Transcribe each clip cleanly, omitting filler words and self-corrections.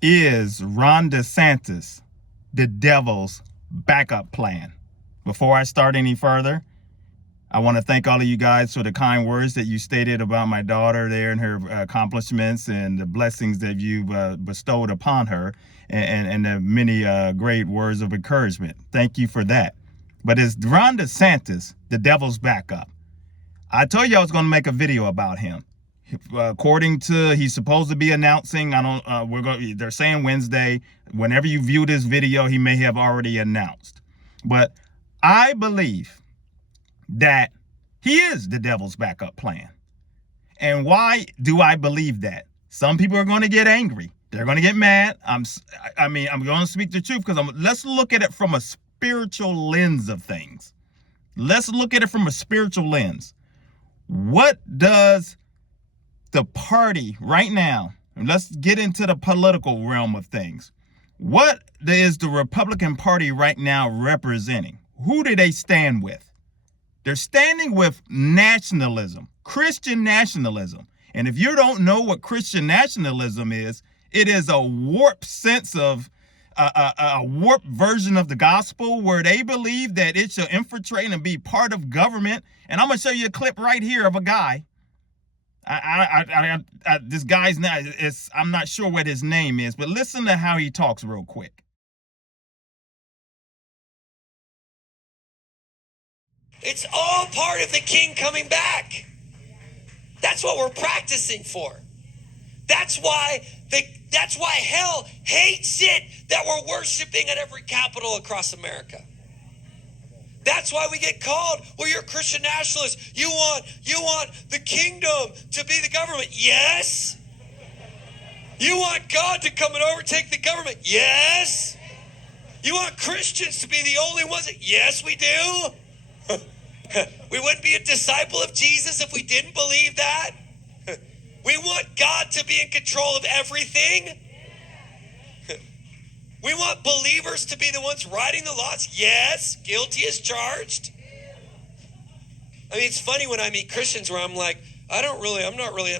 Is Ron DeSantis the devil's backup plan? Before I start any further, I want to thank all of you guys for the kind words that you stated about my daughter there and her accomplishments and the blessings that you've bestowed upon her, and the many great words of encouragement. Thank you for that. But is Ron DeSantis the devil's backup? I told you I was going to make a video about him. According to, he's supposed to be announcing, they're saying Wednesday. Whenever you view this video, he may have already announced. But I believe that he is the devil's backup plan. And why do I believe that? Some people are going to get angry. They're going to get mad. I'm going to speak the truth because let's look at it from a spiritual lens of things. Let's look at it from a spiritual lens. What does the party right now, and let's get into the political realm of things. What is the Republican Party right now representing? Who do they stand with? They're standing with nationalism, Christian nationalism. And if you don't know what Christian nationalism is, it is a warped sense of a warped version of the gospel where they believe that it shall infiltrate and be part of government. And I'm going to show you a clip right here of a guy. This guy's name is, I'm not sure what his name is, but listen to how he talks real quick. It's all part of the king coming back. That's what we're practicing for. That's why hell hates it that we're worshiping at every capital across America. That's why we get called, well, you're a Christian nationalist. You want the kingdom to be the government. Yes. You want God to come and overtake the government. Yes. You want Christians to be the only ones. Yes, we do. We wouldn't be a disciple of Jesus if we didn't believe that. We want God to be in control of everything. We want believers to be the ones writing the laws. Yes, guilty as charged. I mean, it's funny when I meet Christians where I'm like, I'm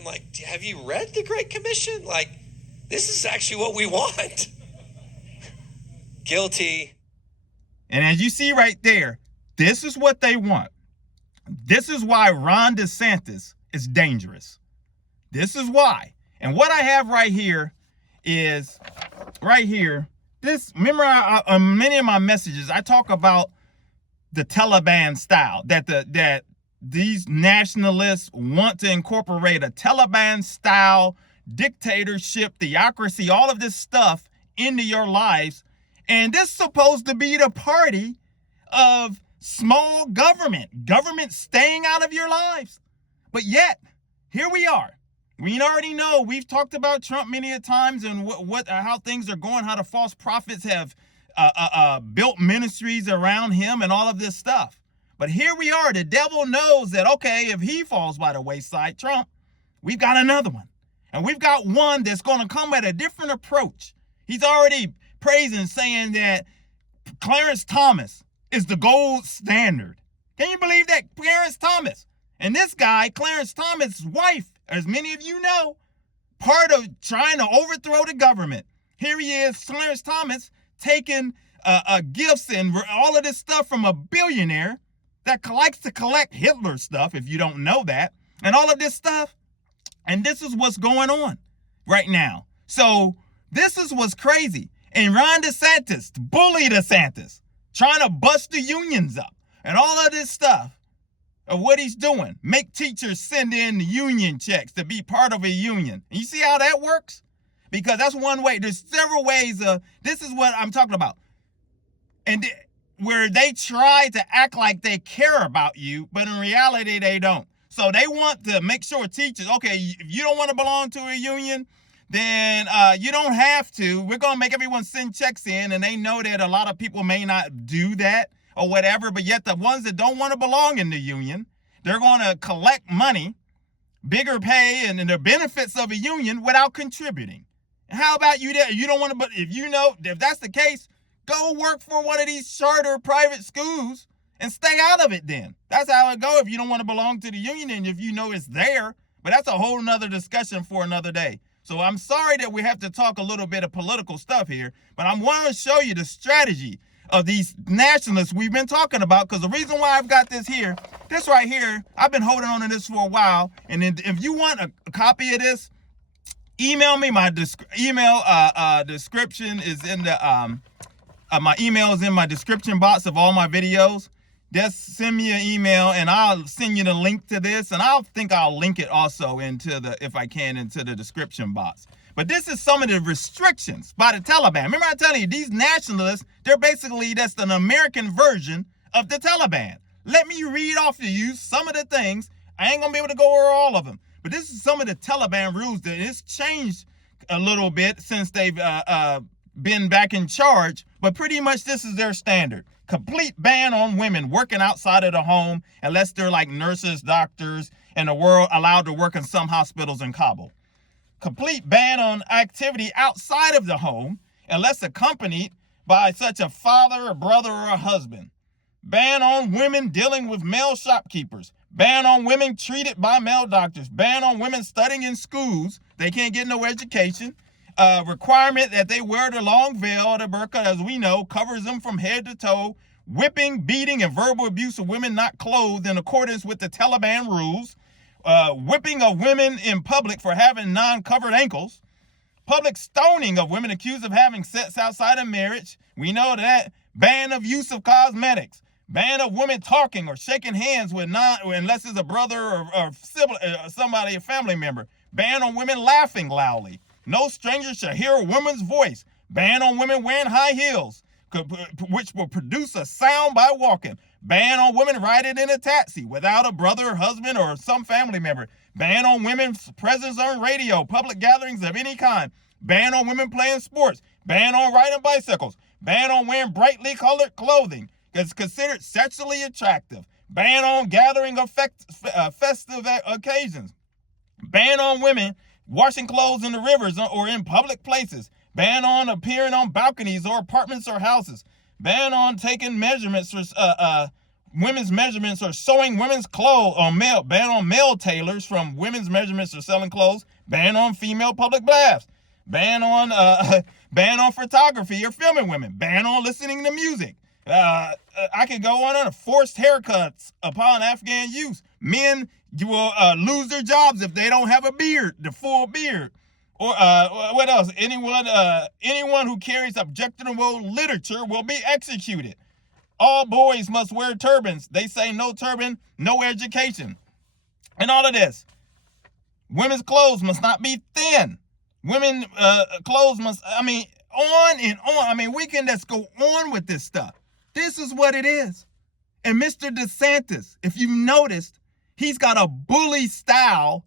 like, have you read the Great Commission? Like, this is actually what we want. Guilty. And as you see right there, this is what they want. This is why Ron DeSantis is dangerous. This is why. And what I have right here is, right here, this, remember, many of my messages, I talk about the Taliban style, that these nationalists want to incorporate a Taliban style dictatorship, theocracy, all of this stuff into your lives. And this is supposed to be the party of small government staying out of your lives. But yet, here we are. We already know, we've talked about Trump many a times and how things are going, how the false prophets have built ministries around him and all of this stuff. But here we are. The devil knows that, okay, if he falls by the wayside, Trump, we've got another one. And we've got one that's going to come at a different approach. He's already praising, saying that Clarence Thomas is the gold standard. Can you believe that? Clarence Thomas. And this guy, Clarence Thomas' wife, as many of you know, part of trying to overthrow the government. Here he is, Clarence Thomas, taking gifts and all of this stuff from a billionaire that likes to collect Hitler stuff, if you don't know that, and all of this stuff. And this is what's going on right now. So this is what's crazy. And Ron DeSantis, bully DeSantis, trying to bust the unions up and all of this stuff. Of what he's doing. Make teachers send in union checks to be part of a union. And you see how that works? Because that's one way. There's several ways of, this is what I'm talking about. And where they try to act like they care about you, but in reality, they don't. So they want to make sure teachers, okay, if you don't want to belong to a union, then you don't have to. We're going to make everyone send checks in. And they know that a lot of people may not do that or whatever, but yet the ones that don't want to belong in the union, they're going to collect money, bigger pay, and the benefits of a union without contributing. How about you there? You don't want to, but if that's the case, go work for one of these charter private schools and stay out of it then. That's how it go if you don't want to belong to the union and if you know it's there. But that's a whole nother discussion for another day. So I'm sorry that we have to talk a little bit of political stuff here, but I want to show you the strategy of these nationalists we've been talking about, because the reason why I've got this here, this right here, I've been holding on to this for a while, and then if you want a copy of this, email me. My email description is in the my email is in my description box of all my videos. Just send me an email and I'll send you the link to this, and I'll link it also into the, if I can, into the description box. But this is some of the restrictions by the Taliban. Remember I telling you, these nationalists, they're basically, that's an American version of the Taliban. Let me read off to you some of the things. I ain't gonna be able to go over all of them, but this is some of the Taliban rules that it's changed a little bit since they've been back in charge, but pretty much this is their standard. Complete ban on women working outside of the home unless they're like nurses, doctors, and the world allowed to work in some hospitals in Kabul. Complete ban on activity outside of the home unless accompanied by such a father, a brother, or a husband. Ban on women dealing with male shopkeepers. Ban on women treated by male doctors. Ban on women studying in schools. They can't get no education. Requirement that they wear the long veil, the burqa, as we know, covers them from head to toe. Whipping, beating, and verbal abuse of women not clothed in accordance with the Taliban rules. Whipping of women in public for having non-covered ankles. Public stoning of women accused of having sex outside of marriage. We know that. Ban of use of cosmetics. Ban of women talking or shaking hands with unless it's a brother or sibling, somebody, a family member. Ban on women laughing loudly. No stranger shall hear a woman's voice. Ban on women wearing high heels, which will produce a sound by walking. Ban on women riding in a taxi without a brother, husband, or some family member. Ban on women's presence on radio, public gatherings of any kind. Ban on women playing sports. Ban on riding bicycles. Ban on wearing brightly colored clothing that's considered sexually attractive. Ban on gathering of festive occasions. Ban on women washing clothes in the rivers or in public places. Ban on appearing on balconies or apartments or houses. Ban on taking measurements for women's measurements or sewing women's clothes or male. Ban on male tailors from women's measurements or selling clothes. Ban on female public baths. Ban on photography or filming women. Ban on listening to music. I could go on. Forced haircuts upon Afghan youth. Men will lose their jobs if they don't have a beard, the full beard. Or what else? Anyone who carries objectionable literature will be executed. All boys must wear turbans. They say no turban, no education. And all of this. Women's clothes must not be thin. Women clothes must, on and on. We can just go on with this stuff. This is what it is. And Mr. Desantis, if you've noticed, he's got a bully style,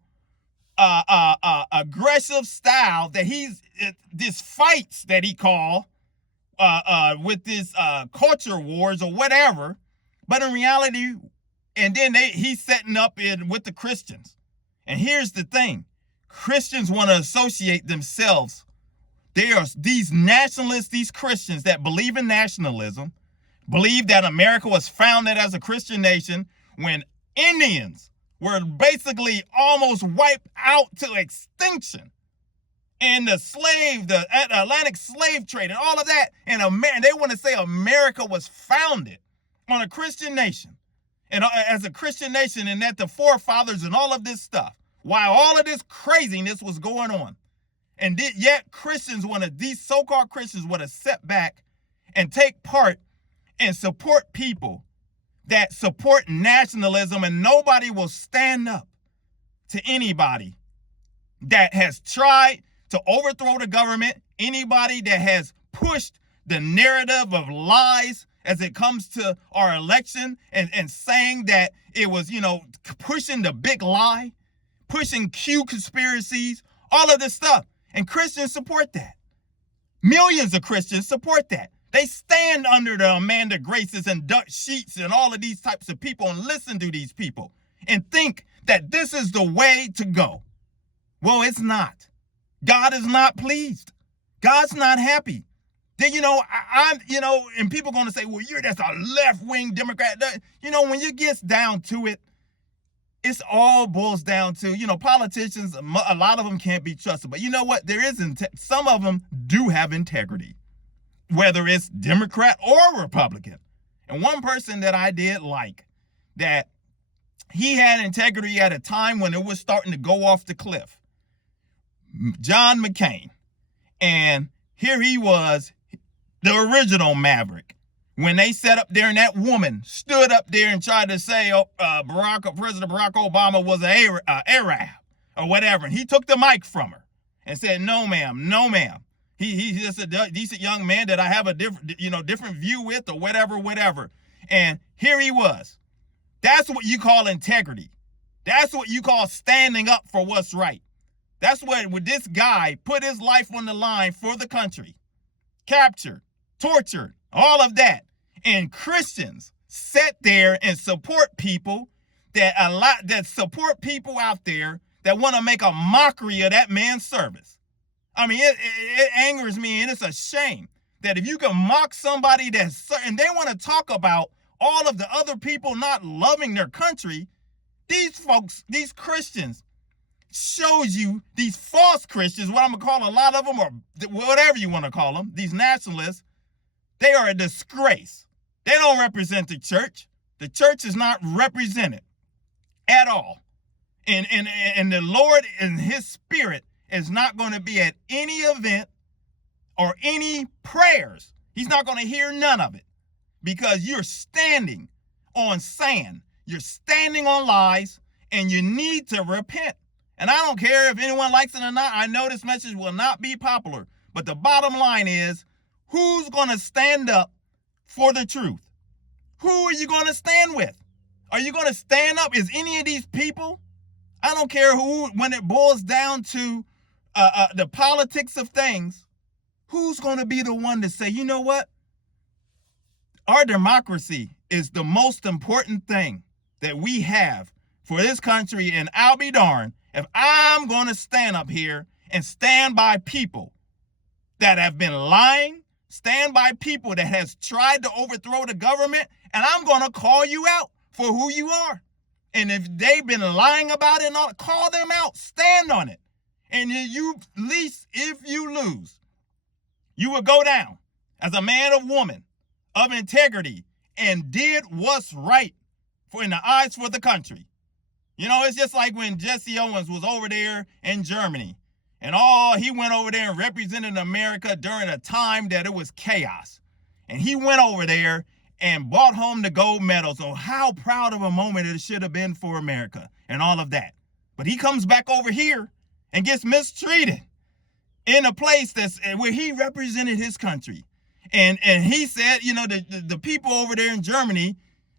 aggressive style that this fights that he call with this culture wars or whatever. But in reality, and then he's setting up with the Christians. And here's the thing. Christians want to associate themselves. They are these nationalists, these Christians that believe in nationalism, believe that America was founded as a Christian nation when Indians were basically almost wiped out to extinction. And the Atlantic slave trade and all of that. And they want to say America was founded on a Christian nation. And as a Christian nation, and that the forefathers and all of this stuff, while all of this craziness was going on. And yet these so-called Christians want to sit back and take part and support people that support nationalism, and nobody will stand up to anybody that has tried to overthrow the government, anybody that has pushed the narrative of lies as it comes to our election and saying that it was, pushing the big lie, pushing Q conspiracies, all of this stuff. And Christians support that. Millions of Christians support that. They stand under the Amanda Graces and Dutch Sheets and all of these types of people and listen to these people and think that this is the way to go. Well, it's not. God is not pleased. God's not happy. Then, and people are going to say, well, you're just a left-wing Democrat. When you get down to it, it's all boils down to, politicians, a lot of them can't be trusted. But you know what? Some of them do have integrity, whether it's Democrat or Republican. And one person that I did like, that he had integrity at a time when it was starting to go off the cliff, John McCain. And here he was, the original maverick. When they sat up there and that woman stood up there and tried to say President Barack Obama was an Arab or whatever, and he took the mic from her and said, "No, ma'am, no, ma'am. He's just a decent young man that I have a different view with, or whatever." And here he was. That's what you call integrity. That's what you call standing up for what's right. That's what this guy put his life on the line for the country, captured, tortured, all of that. And Christians sit there and support people that support people out there that want to make a mockery of that man's service. I mean, it angers me, and it's a shame that if you can mock somebody and they want to talk about all of the other people not loving their country, these folks, these Christians, shows you, these false Christians, what I'm going to call a lot of them, or whatever you want to call them, these nationalists, they are a disgrace. They don't represent the church. The church is not represented at all. And the Lord and his spirit is not going to be at any event or any prayers. He's not going to hear none of it, because you're standing on sand. You're standing on lies, and you need to repent. And I don't care if anyone likes it or not. I know this message will not be popular, but the bottom line is, who's going to stand up for the truth? Who are you going to stand with? Are you going to stand up? Is any of these people, I don't care who, when it boils down to the politics of things, who's going to be the one to say, you know what? Our democracy is the most important thing that we have for this country, and I'll be darned if I'm going to stand up here and stand by people that have been lying, stand by people that has tried to overthrow the government, and I'm going to call you out for who you are. And if they've been lying about it, call them out, stand on it. And at least if you lose, you will go down as a man or woman of integrity and did what's right in the eyes for the country. It's just like when Jesse Owens was over there in Germany, and he went over there and represented America during a time that it was chaos. And he went over there and brought home the gold medal. So how proud of a moment it should have been for America and all of that. But he comes back over here and gets mistreated in a place where he represented his country. And he said, the people over there in Germany,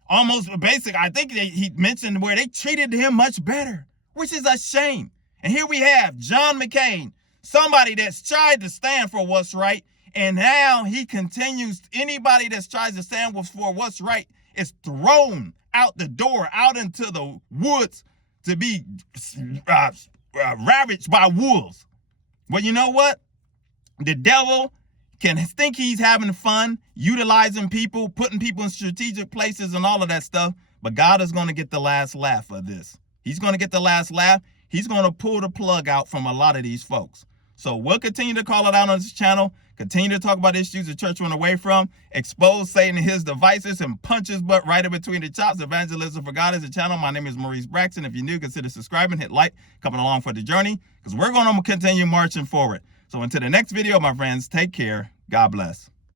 almost basic, I think he mentioned where they treated him much better, which is a shame. And here we have John McCain, somebody that's tried to stand for what's right, and now he continues. Anybody that's tries to stand for what's right is thrown out the door, out into the woods to be ravaged by wolves. Well, you know what? The devil can think he's having fun, utilizing people, putting people in strategic places and all of that stuff, but God is going to get the last laugh of this. He's going to get the last laugh. He's going to pull the plug out from a lot of these folks. So we'll continue to call it out on this channel, continue to talk about issues the church went away from, expose Satan and his devices, and punch his butt right in between the chops. Evangelism for God is the channel. My name is Maurice Braxton. If you're new, consider subscribing, hit like, coming along for the journey, because we're going to continue marching forward. So until the next video, my friends, take care. God bless.